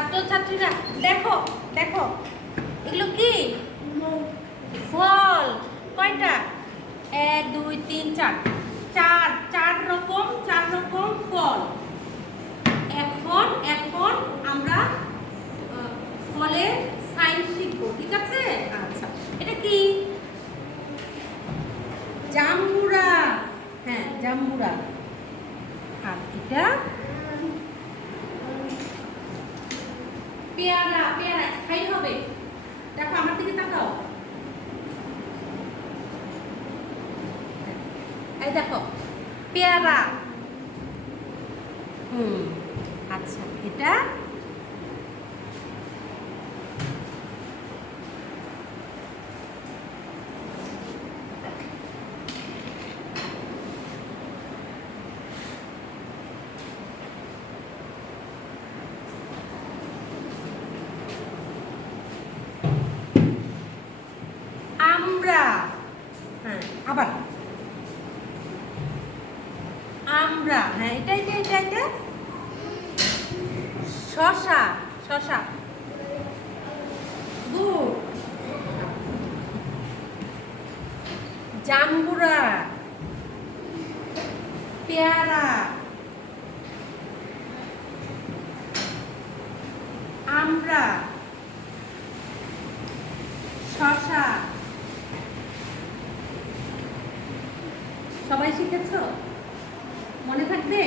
ছাত্রছাত্রীরা দেখো দেখো এগুলো কি ফল কয়টা 1 2 3 4 চার রকম ফল এখন এখন আমরা ফলের সাইন শিখবো ঠিক আছে আচ্ছা এটা কি জাম্বুরা হ্যাঁ জাম্বুরা আর এটা পেয়ারা পেয়ারা স্থায়ী হবে দেখো আমার দিকে তাকাও এই দেখো পেয়ারা আচ্ছা এটা আমরা হ্যাঁ আবার আমরা হ্যাঁ এটা শশা শশা গুড জাম্বুরা পেয়ারা আমরা শশা সবাই শিখেছো মনে থাকবে